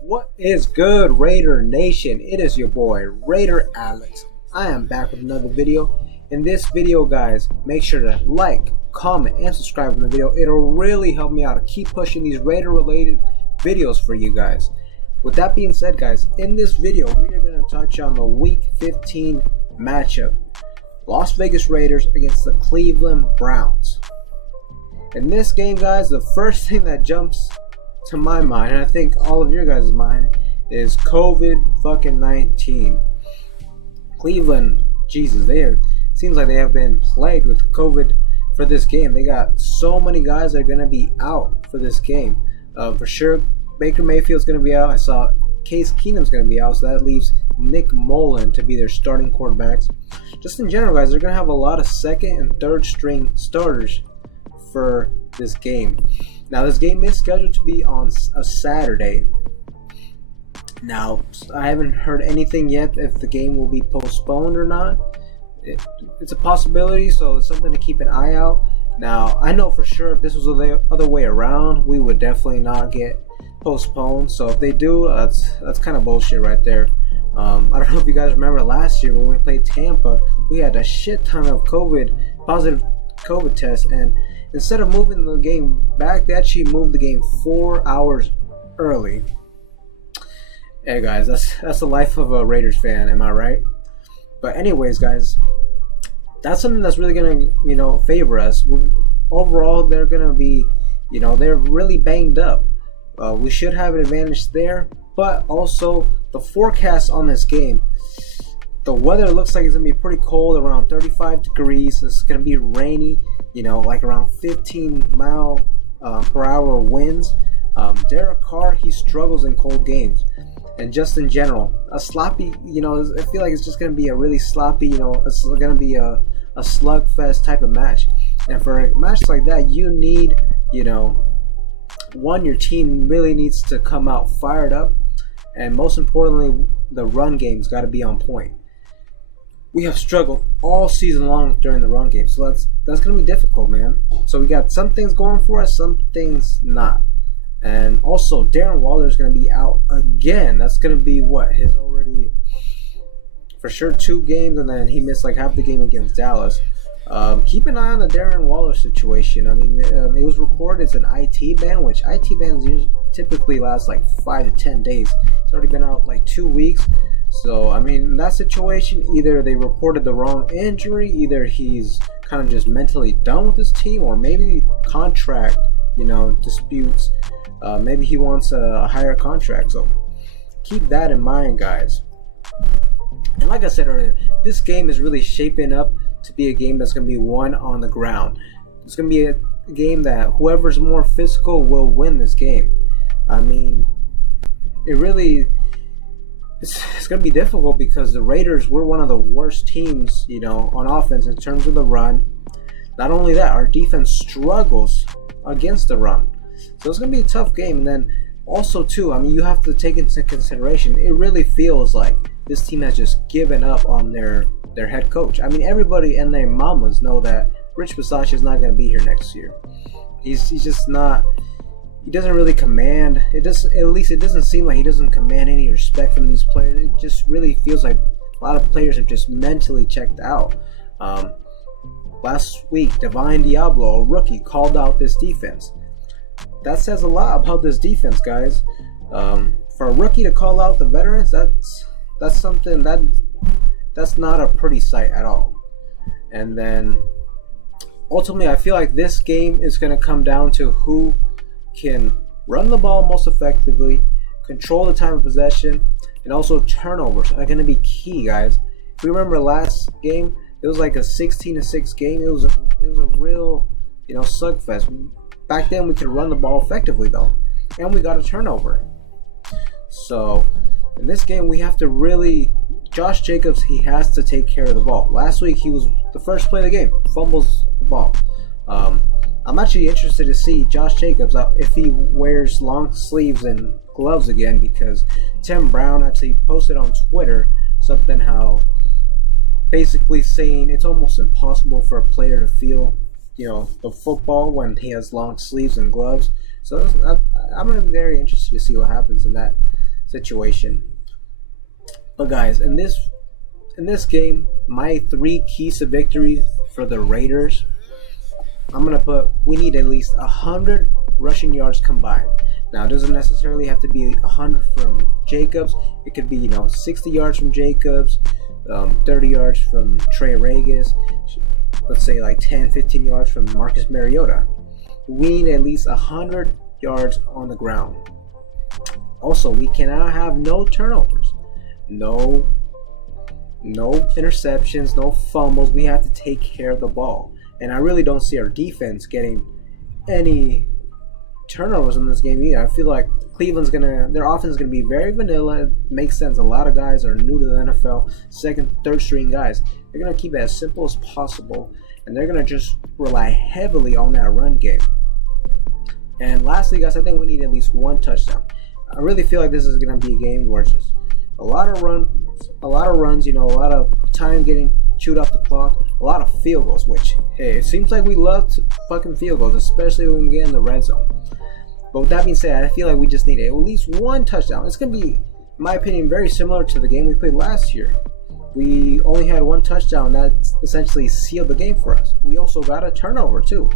What is good, Raider Nation? It is your boy, Raider Alex. I am back with another video. In this video, guys, make sure to like, comment, and subscribe on the video. It'll really help me out to keep pushing these Raider-related videos for you guys. With that being said, guys, in this video, we are going to touch on the Week 15 matchup. Las Vegas Raiders against the Cleveland Browns. In this game, guys, the first thing that jumps to my mind, and I think all of your guys' mind, is COVID-19. Cleveland, Jesus, seems like they have been plagued with COVID for this game. They got so many guys that are going to be out for this game. For sure, Baker Mayfield's going to be out. I saw Case Keenum's going to be out, so that leaves Nick Mullen to be their starting quarterbacks. Just in general, guys, they're going to have a lot of second and third string starters for this game. Now, this game is scheduled to be on a Saturday. Now, I haven't heard anything yet if the game will be postponed or not. It's a possibility, so it's something to keep an eye out. Now, I know for sure if this was the other way around, we would definitely not get postponed. So if they do, that's kind of bullshit right there. I don't know if you guys remember last year when we played Tampa, we had a shit ton of positive COVID tests, and instead of moving the game back, they actually moved the game 4 hours early. Hey guys, that's the life of a Raiders fan, am I right? But anyways, guys, that's something that's really gonna favor us. Overall, they're gonna be they're really banged up. We should have an advantage there, but also the forecast on this game, the weather looks like it's gonna be pretty cold, around 35 degrees. It's gonna be rainy, like around 15-mile-per-hour winds. Derek Carr, he struggles in cold games, and just in general, a sloppy. I feel like it's just gonna be a really sloppy. It's gonna be a slugfest type of match. And for a match like that, you need, your team really needs to come out fired up, and most importantly, the run game's got to be on point. We have struggled all season long during the run game, so that's going to be difficult, man. So we got some things going for us, some things not. And also, Darren Waller is going to be out again. That's going to be his already for sure 2 games, and then he missed like half the game against Dallas. Keep an eye on the Darren Waller situation. I mean, it was reported it's an IT ban, which IT bans typically last like 5 to 10 days. It's already been out like 2 weeks. So, I mean, in that situation, either they reported the wrong injury, either he's kind of just mentally done with his team, or maybe contract, disputes. Maybe he wants a higher contract. So keep that in mind, guys. And like I said earlier, this game is really shaping up to be a game that's going to be won on the ground. It's going to be a game that whoever's more physical will win this game. I mean, it's going to be difficult because the Raiders were one of the worst teams, on offense in terms of the run. Not only that, our defense struggles against the run. So it's going to be a tough game. And then also, too, I mean, you have to take into consideration, it really feels like this team has just given up on their head coach. I mean, everybody and their mamas know that Rich Bisaccia is not going to be here next year. He's just not. He doesn't really command. At least it doesn't seem like he doesn't command any respect from these players. It just really feels like a lot of players have just mentally checked out. Last week, Divine Diablo, a rookie, called out this defense. That says a lot about this defense, guys. For a rookie to call out the veterans, that's something that's not a pretty sight at all. And then ultimately, I feel like this game is going to come down to who can run the ball most effectively, control the time of possession, and also turnovers are going to be key, guys. If we remember last game, it was like a 16-6 game. It was a real, slugfest. Back then, we could run the ball effectively though, and we got a turnover. So in this game, we have to really. Josh Jacobs, he has to take care of the ball. Last week, he was the first play of the game, fumbles the ball. I'm actually interested to see Josh Jacobs if he wears long sleeves and gloves again, because Tim Brown actually posted on Twitter something how basically saying it's almost impossible for a player to feel the football when he has long sleeves and gloves. So I'm gonna be very interested to see what happens in that situation. But guys, in this game, my 3 keys to victory for the Raiders, I'm gonna put we need at least 100 rushing yards combined. Now, it doesn't necessarily have to be 100 from Jacobs. It could be 60 yards from Jacobs, 30 yards from Trey Regis. Let's say like 10-15 yards from Marcus Mariota. We need at least 100 yards on the ground. Also, we cannot have no turnovers, no interceptions, no fumbles. We have to take care of the ball. And I really don't see our defense getting any turnovers in this game either. I feel like their offense is gonna be very vanilla. It makes sense. A lot of guys are new to the NFL, second, third string guys. They're gonna keep it as simple as possible, and they're gonna just rely heavily on that run game. And lastly, guys, I think we need at least 1 touchdown. I really feel like this is gonna be a game where it's just a lot of runs, a lot of time getting chewed off the clock, a lot of field goals. Which, hey, it seems like we love fucking field goals, especially when we get in the red zone. But with that being said, I feel like we just need at least 1 touchdown. It's going to be, in my opinion, very similar to the game we played last year. We only had 1 touchdown. That essentially sealed the game for us. We also got a turnover too.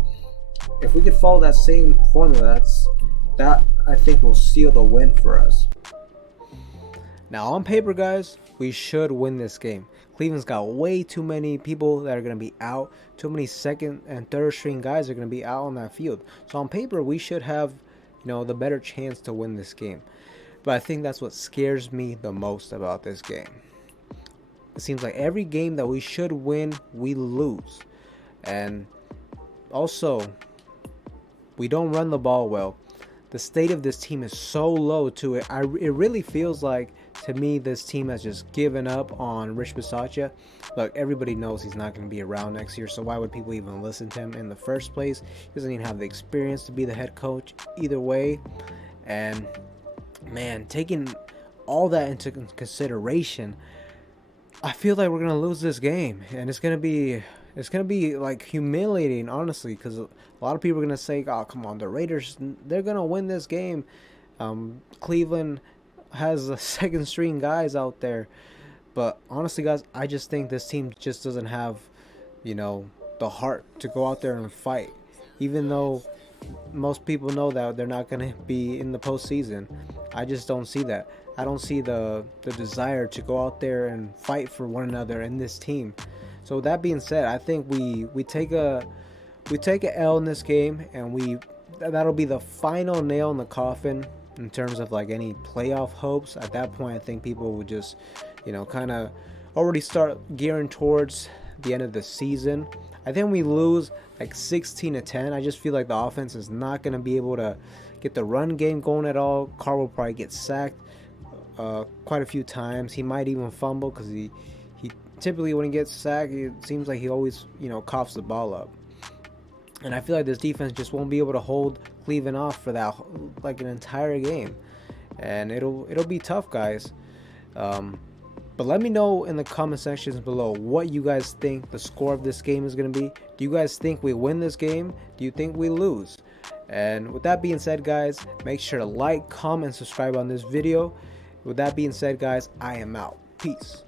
If we could follow that same formula, that I think will seal the win for us. Now, on paper, guys, we should win this game. Cleveland's got way too many people that are going to be out. Too many second and third string guys are going to be out on that field. So on paper, we should have the better chance to win this game. But I think that's what scares me the most about this game. It seems like every game that we should win, we lose. And also, we don't run the ball well. The state of this team is so low to it. It really feels like, to me, this team has just given up on Rich Bisaccia. Look, everybody knows he's not going to be around next year, so why would people even listen to him in the first place? He doesn't even have the experience to be the head coach either way. And, man, taking all that into consideration, I feel like we're going to lose this game. And it's going to be like humiliating, honestly, because a lot of people are going to say, oh, come on, the Raiders, they're going to win this game. Cleveland has the second string guys out there. But honestly, guys, I just think this team just doesn't have, the heart to go out there and fight. Even though most people know that they're not going to be in the postseason, I just don't see that. I don't see the desire to go out there and fight for one another in this team. So with that being said, I think we take a L in this game, and that'll be the final nail in the coffin in terms of like any playoff hopes. At that point, I think people would just kind of already start gearing towards the end of the season. I think we lose like 16-10. I just feel like the offense is not going to be able to get the run game going at all. Carr will probably get sacked quite a few times. He might even fumble because he typically, when he gets sacked, it seems like he always coughs the ball up. And I feel like this defense just won't be able to hold Cleveland off for that like an entire game, and it'll be tough, guys. But let me know in the comment sections below what you guys think the score of this game is going to be. Do you guys think we win this game? Do you think we lose? And with that being said, guys, make sure to like, comment, and subscribe on this video. With that being said, guys, I am out. Peace.